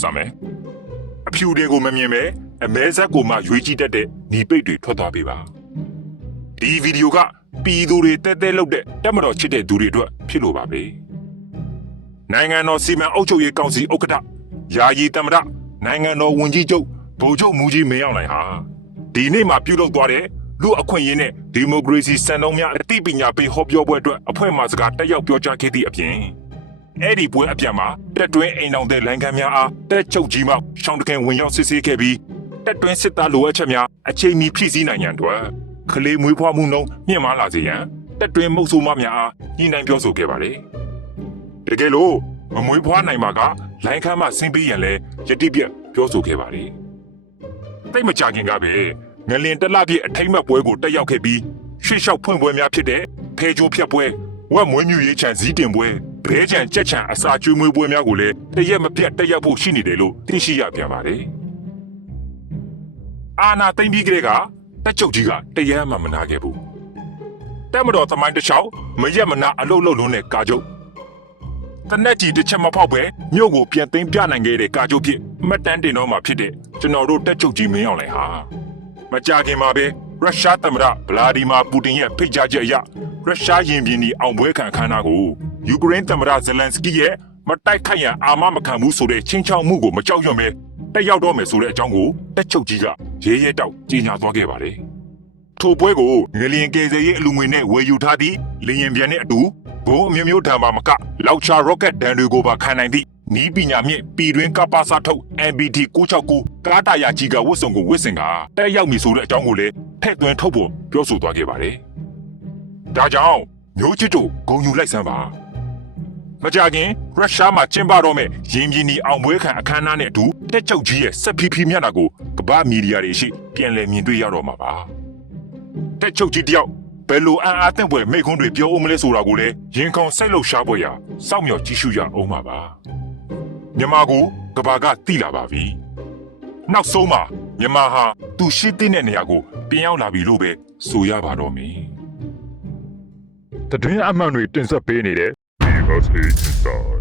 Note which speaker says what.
Speaker 1: စမယ်အဖြူတွေကိုမမြင်ပဲအမဲဆက်ကိုမှရွေးကြည့်တတ်တဲ့ညီပိတ်တွေထွက်သွားပေးပါဒီဗီဒီယိုကပြည်သူတွေတဲတဲလုပ်တဲ့တက်မတော်ချစ်တဲ့သူတွေအတွက်ဖြစ်လို့ပါပဲနိုင်ငံတော်စီမံအုပ်ချုပ်ရေးကောင်စီဥက္ကဋ္ဌယာယီသမ္မတနိုင်ငံတော်ဝန်ကြီးချုပ်ဗိုလ်ချုပ်မူကြီးမင်းအောင်လှိုင်ဟာဒီနေ့မှပြုလုပ်သွားတဲ့လူအခွင့်အရေးနဲ့ဒီမိုကရေစီစံနှုန်းများအသိပညာပေးဟောပြောပွဲအတွက်အဖွဲ့မှစကားတက်ရောက်ပြောကြားခဲ့သည့်အပြင် အဲ့ဒီပွဲအပြန်မှာတက်တွင်းအိမ်တော်တဲ့လိုင်းကမ်းများအားတက်ချုပ်ကြီးမှရှောင်းတခင်ဝင်ရောက်စစ်ဆေးခဲ့ပြီးတက်တွင်းစစ်သားလိုအပ်ချက်များအချိန်မီဖြည့်ဆည်းနိုင်ရန်အတွက်ကလေးမွေးဖွားမှုနှုန်းမြင့်မားလာစေရန်တက်တွင်းမုတ်ဆိုးမများအားညှိနှိုင်းပြောဆိုခဲ့ပါတယ်။တကယ်လို့မမွေးဖွားနိုင်မှာကလိုင်းခမ်းမှဆင်းပေးရန်လဲယတိပြက်ပြောဆိုခဲ့ပါတယ်။တိတ်မကြခင်ကပဲငလင်တက်လာပြည့်အထိမ့်မဲ့ပွဲကိုတက်ရောက်ခဲ့ပြီးရှေ့လျှောက်ဖွင့်ပွဲများဖြစ်တဲ့ဖဲကြိုးဖြတ်ပွဲဝက်မွေးမြူရေးချန်စည်းတင်ပွဲ ဘဲချံကြက်ချံအစာကျွေးမွေးပွဲများကိုလည်းတရက်မပြတ်တက်ရောက်ဖို့ရှိနေတယ်လို့သိရှိရပြန်ပါတယ်။အာနာသိမ့်ပြီးကလေးကတက်ချုပ်ကြီးကတရက်မှမနာခဲ့ဘူး။တက်မတော်သမိုင်းတစ်ချောင်းမရက်မနာအလုတ်လုတ်လုံးနဲ့ကာချုပ်တနက်ကြီးတစ်ချက်မဖောက်ပဲမြို့ကိုပြန်သိမ်းပြနိုင်ခဲ့တဲ့ကာချုပ်ဖြစ်မှတ်တမ်းတင်တော့မှာဖြစ်တဲ့ကျွန်တော်တို့တက်ချုပ်ကြီးမင်းအောင်လှိုင်ဟာမကြခင်မှာပဲရုရှားသမ္မတဗလာဒီမာပူတင်ရဲ့ဖိတ်ကြားချက်အရ ရုရှားရင်ပြင်ဒီအောင်ပွဲခံအခမ်းအနားကိုယူကရိန်းသမ္မတဇလန်စကီရဲ့မတိုက်ခိုက်ရန်အာမမခံဘူးဆိုတဲ့ချင်းချောက်မှုကိုမကြောက်ရွံ့ပဲတက်ရောက်တော့မယ်ဆိုတဲ့အကြောင်းကိုတက်ချုပ်ကြီးကရဲရဲတောက်ကြေညာသွားခဲ့ပါတယ်။ထိုပွဲကိုငလျင်ကယ်ဆယ်ရေးအလူငွေနဲ့ဝယ်ယူထားသည့်လျင်ပြန်နဲ့အတူဘုံအမျိုးမျိုးဓာတ်ပါမကလောက်ချာရော့ကက်ဒန်တွေကိုပါခံနိုင်သည့်နီးပညာမြင့်ပြည်တွင်းကပ္ပစာထုတ် MBT 669ကားတာယာကြီးကဝတ်စုံကိုဝတ်ဆင်ကတက်ရောက်မည်ဆိုတဲ့အကြောင်းကိုလည်းထည့်သွင်းထုတ်ဖို့ပြောဆိုသွားခဲ့ပါတယ်။ ဒါကြောင့်မျိုးချစ်တို့ဂုံယူလိုက်စမ်းပါ။မကြခင်ရုရှားမှာကျင်းပတော့မဲ့ရင်ပြင်းဒီအောင်ပွဲခံအခမ်းအနားနဲ့အတူတက်ချုပ်ကြီးရဲ့စက်ဖီဖီမျက်နှာကိုကမ္ဘာမီဒီယာတွေရှိပြန်လည်မြင်တွေ့ရတော့မှာပါ။တက်ချုပ်ကြီးတယောက်ဘယ်လိုအံ့အားသင့်ဖွယ်မိန့်ခွန်းတွေပြောဦးမလဲဆိုတာကိုလည်းရင်ခုန်စိုက်လို့ရှားဖို့ရစောင့်မျှော်ကြည့်ရှုရအောင်ပါပါ။မြန်မာကိုကဘာကတိလာပါပြီ။နောက်ဆုံးမှာမြန်မာဟာသူရှိတဲ့နေရာကိုပြန်ရောက်လာပြီလို့ပဲဆိုရပါတော့မယ်။ တတွင်းအမှန်တွေတင်ဆက်ပေးနေတဲ့ Because Inside